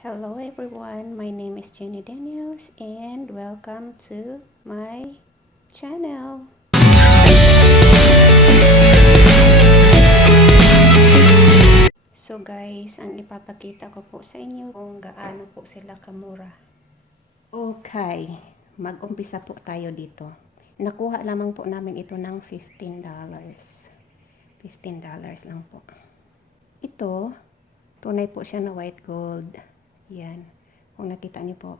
Hello everyone, my name is Jenny Daniels and welcome to my channel. So guys, ang ipapakita ko po sa inyo kung gaano po sila kamura. Okay, mag-umpisa po tayo dito. Nakuha lamang po namin ito ng $15. $15 lang po. Ito, tunay po siya na white gold. Yan. Kung nakita niyo po.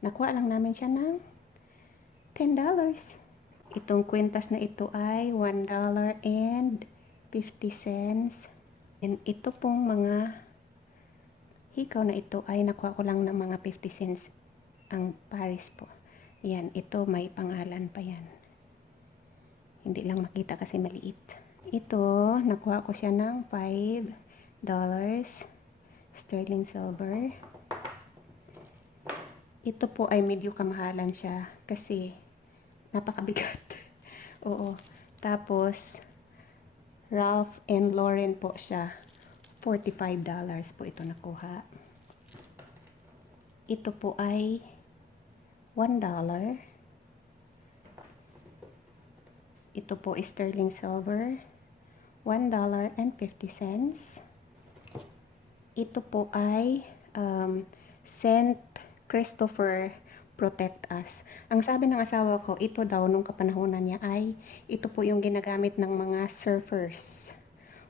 Nakuha lang namin siya ng $10. Itong kwintas na ito ay $1.50. And ito pong mga hikaw na ito ay nakuha ko lang ng mga 50 cents ang Paris po. Yan, ito may pangalan pa yan. Hindi lang makita kasi maliit. Ito, nakuha ko siya ng $5 sterling silver. Ito po ay medyo kamahalan siya kasi napakabigat. Oo. Tapos, Ralph and Lauren po siya. $45 po ito nakuha. Ito po ay $1. Ito po is sterling silver. $1.50. Ito po ay Saint Christopher Protect Us. Ang sabi ng asawa ko, ito daw nung kapanahonan niya ay ito po yung ginagamit ng mga surfers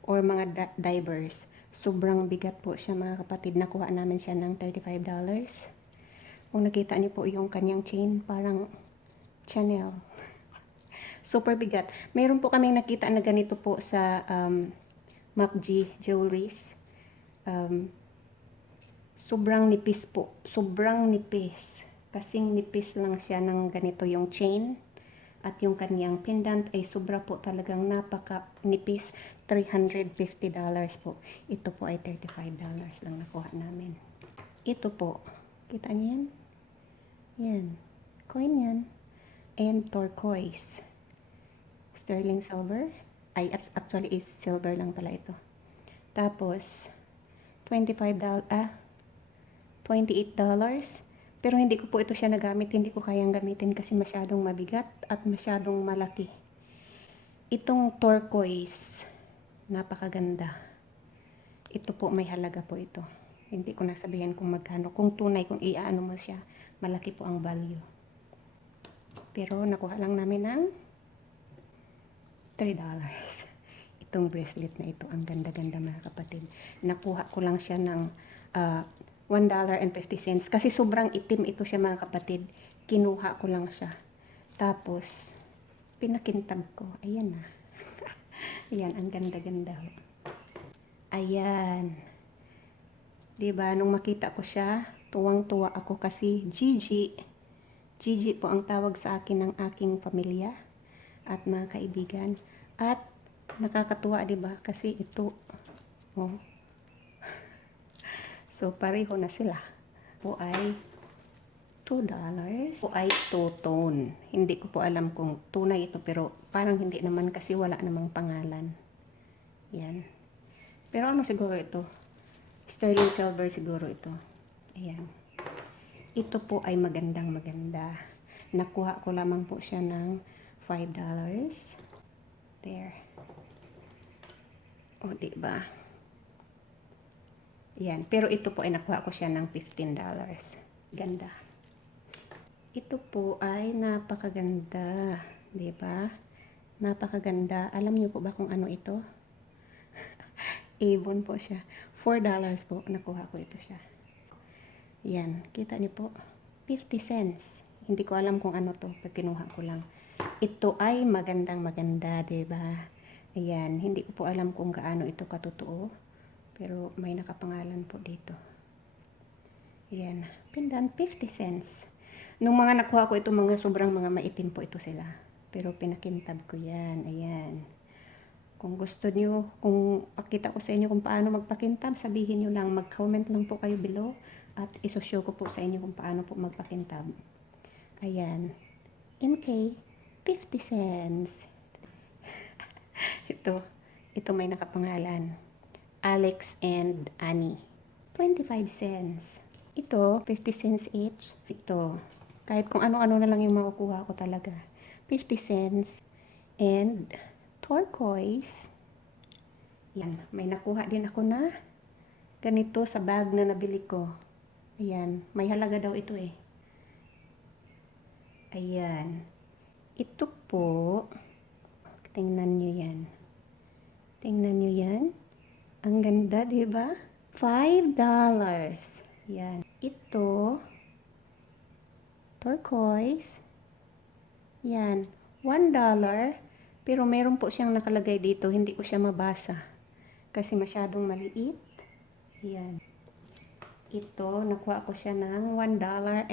or mga divers. Sobrang bigat po siya mga kapatid. Nakuha namin siya ng $35. Kung nakita niyo po yung kanyang chain, parang Chanel. Super bigat. Mayroon po kaming nakita na ganito po sa MacG Jewelries. Sobrang nipis po. Sobrang nipis. Kasing nipis lang siya ng ganito yung chain. At yung kanyang pendant ay sobra po talagang napaka nipis. $350 po. Ito po ay $35 lang nakuha namin. Ito po. Kita niyo yan? Yan. Coin yan. And turquoise. Sterling silver. Ay, actually is silver lang pala ito. Tapos, $28. Pero hindi ko po ito siya nagamit. Hindi ko kayang gamitin kasi masyadong mabigat at masyadong malaki. Itong turquoise, napakaganda. Ito po may halaga po ito. Hindi ko nasabihin kung magkano. Kung tunay, kung iaano mo siya, malaki po ang value. Pero nakuha lang namin ng $3. Itong bracelet na ito, ang ganda-ganda mga kapatid. Nakuha ko lang siya ng $1.50 kasi sobrang itim ito siya mga kapatid. Kinuha ko lang siya. Tapos, pinakintab ko. Ayan na. Ayan, ang ganda-ganda. Ayan. Diba, nung makita ko siya, tuwang-tuwa ako kasi Gigi po ang tawag sa akin ng aking pamilya at mga kaibigan. At nakakatuwa, 'di ba? Kasi ito oh. So pareho na sila. Po ay $2. Po ay two-tone. Hindi ko po alam kung tunay ito pero parang hindi naman kasi wala namang pangalan. Yan. Pero ano siguro ito? Sterling silver siguro ito. Ayan. Ito po ay magandang maganda. Nakuha ko lamang po siya ng $5. There. O, diba? Yan. Pero ito po ay nakuha ko siya ng $15. Ganda. Ito po ay napakaganda. Diba? Napakaganda. Alam niyo po ba kung ano ito? Avon po siya. $4 po. Nakuha ko ito siya. Yan. Kita niyo po. 50 cents. Hindi ko alam kung ano to. Pag kinuha ko lang. Ito ay magandang maganda, diba? Ayan, hindi ko po alam kung gaano ito katotoo. Pero may nakapangalan po dito. Ayan, pendant 50 cents. Nung mga nakuha ko ito, mga sobrang mga maitim po ito sila. Pero pinakintab ko yan, ayan. Kung gusto niyo, kung pakita ko sa inyo kung paano magpakintab, sabihin niyo lang, mag-comment lang po kayo below. At iso-show ko po sa inyo kung paano po magpakintab. Ayan, MK. 50 cents. Ito may nakapangalan. Alex and Annie. 25 cents. Ito, 50 cents each. Ito, kahit kung ano-ano na lang yung makukuha ko talaga. 50 cents. And turquoise. Yan, may nakuha din ako na ganito sa bag na nabili ko. Ayan, may halaga daw ito eh. Ayan. Ito po, tingnan nyo yan. Tingnan nyo yan. Ang ganda, di ba? $5. Yan. Ito, turquoise. Yan. $1. Pero meron po siyang nakalagay dito. Hindi ko siya mabasa. Kasi masyadong maliit. Yan. Ito, nakuha ko siya ng $1.50.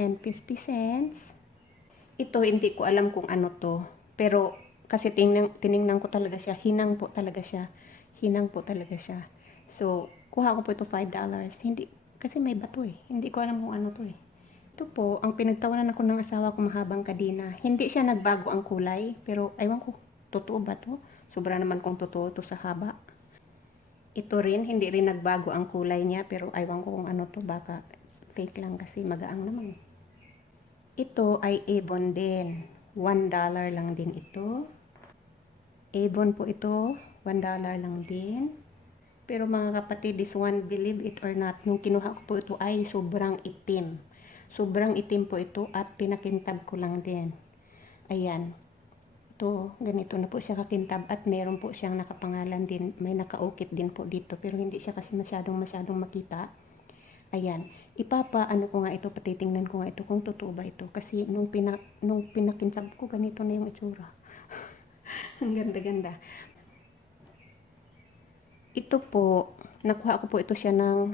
Ito, hindi ko alam kung ano to. Pero, kasi tiningnan ko talaga siya. Hinang po talaga siya. Hinang po talaga siya. So, kuha ko po ito $5. Hindi, kasi may bato eh. Hindi ko alam kung ano to eh. Ito po, ang pinagtawanan ako ng asawa ko mahabang kadena. Hindi siya nagbago ang kulay. Pero, aywan ko, totoo ba to? Sobra naman kung totoo to sa haba. Ito rin, hindi rin nagbago ang kulay niya. Pero, aywan ko kung ano to. Baka fake lang kasi magaang naman. Ito ay Avon din. $1 lang din ito. Avon po ito. $1 lang din. Pero mga kapatid, this one, believe it or not, nung kinuha ko po ito ay sobrang itim. Sobrang itim po ito at pinakintab ko lang din. Ayan. Ito, ganito na po siya kakintab at meron po siyang nakapangalan din. May nakaukit din po dito pero hindi siya kasi masyadong makita. Ayan. Ano ko nga ito, patitingnan ko nga ito kung totoo ba ito. Kasi nung pinakinsab ko, ganito na yung itsura. Ang ganda-ganda. Ito po, nakuha ko po ito siya ng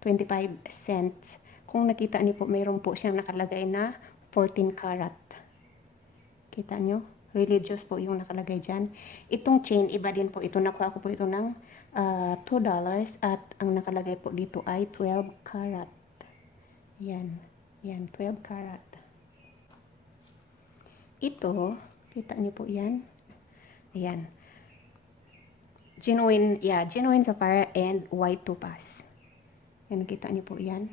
25 cents. Kung nakita niyo po, mayroon po siyang nakalagay na 14 karat. Kita nyo? Religious po yung nakalagay dyan. Itong chain, iba din po ito. Nakuha ko po ito ng $2 at ang nakalagay po dito ay 12 karat. Yan. Yan, 12 karat. Ito, kita niyo po yan. Ayan. Genuine sapphire and white topaz. Yan, nakita niyo po yan.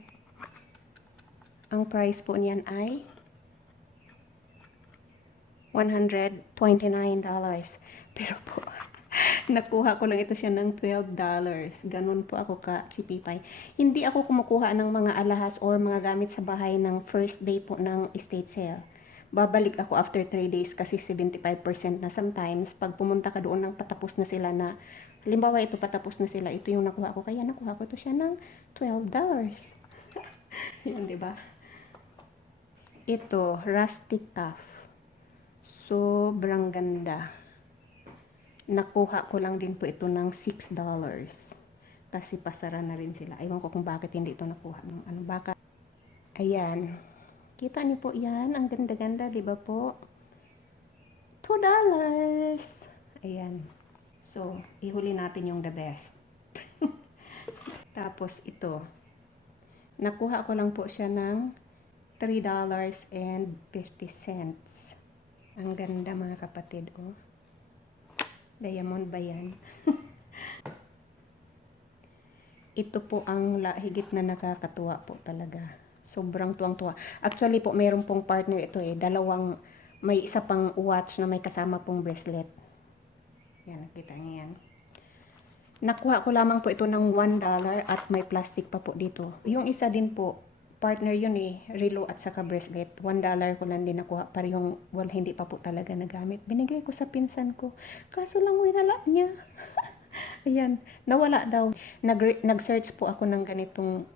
Ang price po niyan ay $129. Pero po, nakuha ko lang ito siya ng $12. Ganun po ako ka-sipipay. Hindi ako kumukuha ng mga alahas or mga gamit sa bahay ng first day po ng estate sale. Babalik ako after 3 days kasi 75% na. Sometimes, pag pumunta ka doon ng patapos na sila na, halimbawa ito patapos na sila, ito yung nakuha ko. Kaya nakuha ko ito siya ng $12. Yan, diba? Ito, rustic cuff. Sobrang ganda. Nakuha ko lang din po ito ng $6. Kasi pasara na rin sila. Ewan ko kung bakit hindi ito nakuha ng ano. Baka, ayan. Kita niyo po yan. Ang ganda-ganda, di ba po? $2. Ayan. So, ihuli natin yung the best. Tapos ito. Nakuha ko lang po siya ng $3.50. Ang ganda mga kapatid, oh. Diamond ba yan? Ito po ang higit na nakakatuwa po talaga. Sobrang tuwang-tuwa. Actually po, mayroon pong partner ito eh. May isa pang watch na may kasama pong bracelet. Yan, nakita niyo yan. Nakuha ko lamang po ito ng $1 at may plastic pa po dito. Yung isa din po, partner yun eh, relo at saka bracelet. $1 ko lang din nakuha, parehong hindi pa po talaga nagamit. Binigay ko sa pinsan ko. Kaso lang winala niya. Ayan, nawala daw. Nag-search po ako ng ganitong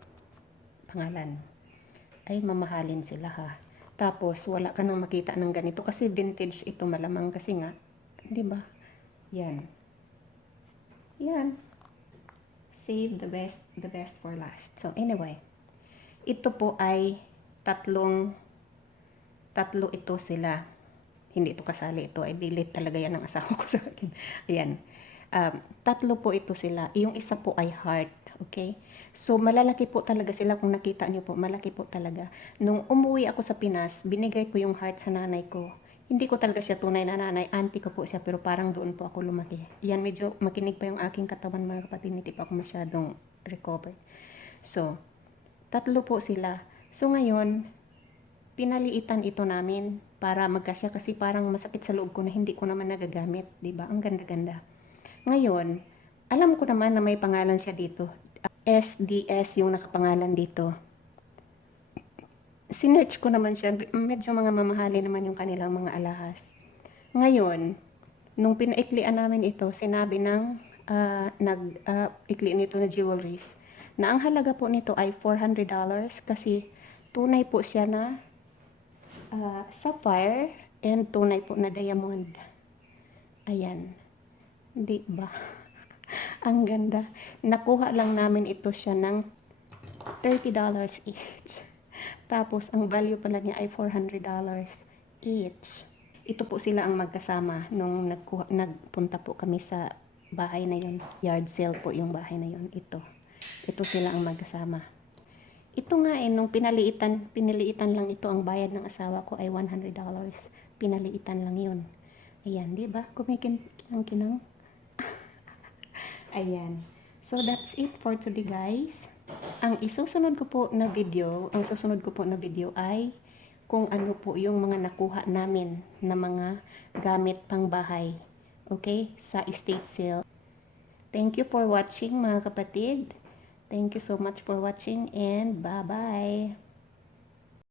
pangalan. Ay, mamahalin sila ha. Tapos, wala ka nang makita ng ganito kasi vintage ito malamang kasi nga, di ba? Yan. Yan. Save the best for last. So, anyway. Ito po ay tatlo ito sila. Hindi ito kasali. Ito ay delete talaga yan ng asawa ko sa akin. Ayan. Tatlo po ito sila. Yung isa po ay heart. Okay? So, malalaki po talaga sila. Kung nakita niyo po, malaki po talaga. Nung umuwi ako sa Pinas, binigay ko yung heart sa nanay ko. Hindi ko talaga siya tunay na nanay. Auntie ko po siya, pero parang doon po ako lumaki. Yan, medyo makinig pa yung aking katawan mga kapatid. Hindi pa ako masyadong recovered. So, Tatlo po sila. So ngayon, pinaliitan ito namin para magkasya kasi parang masakit sa loob ko na hindi ko naman nagagamit, 'di ba? Ang ganda-ganda. Ngayon, alam ko naman na may pangalan siya dito. SDS yung nakapangalan dito. Sinearch ko naman siya, medyo mga mamahali naman yung kanilang mga alahas. Ngayon, nung pinaiklian namin ito, sinabi ng ikli nito na jewelries na ang halaga po nito ay $400 kasi tunay po siya na sapphire and tunay po na diamond. Ayan. Di ba? Ang ganda. Nakuha lang namin ito siya ng $30 each. Tapos, ang value pala niya ay $400 each. Ito po sila ang magkasama nung nagpunta po kami sa bahay na yun. Yard sale po yung bahay na yun. Ito sila ang magkasama. Ito nga nung pinaliitan lang ito, ang bayad ng asawa ko ay $100. Pinaliitan lang yun. Ayan, di ba? Kumikinang-kinang. Ayan. So, that's it for today, guys. Ang susunod ko po na video ay kung ano po yung mga nakuha namin na mga gamit pang bahay. Okay? Sa estate sale. Thank you for watching, mga kapatid. Thank you so much for watching and bye-bye.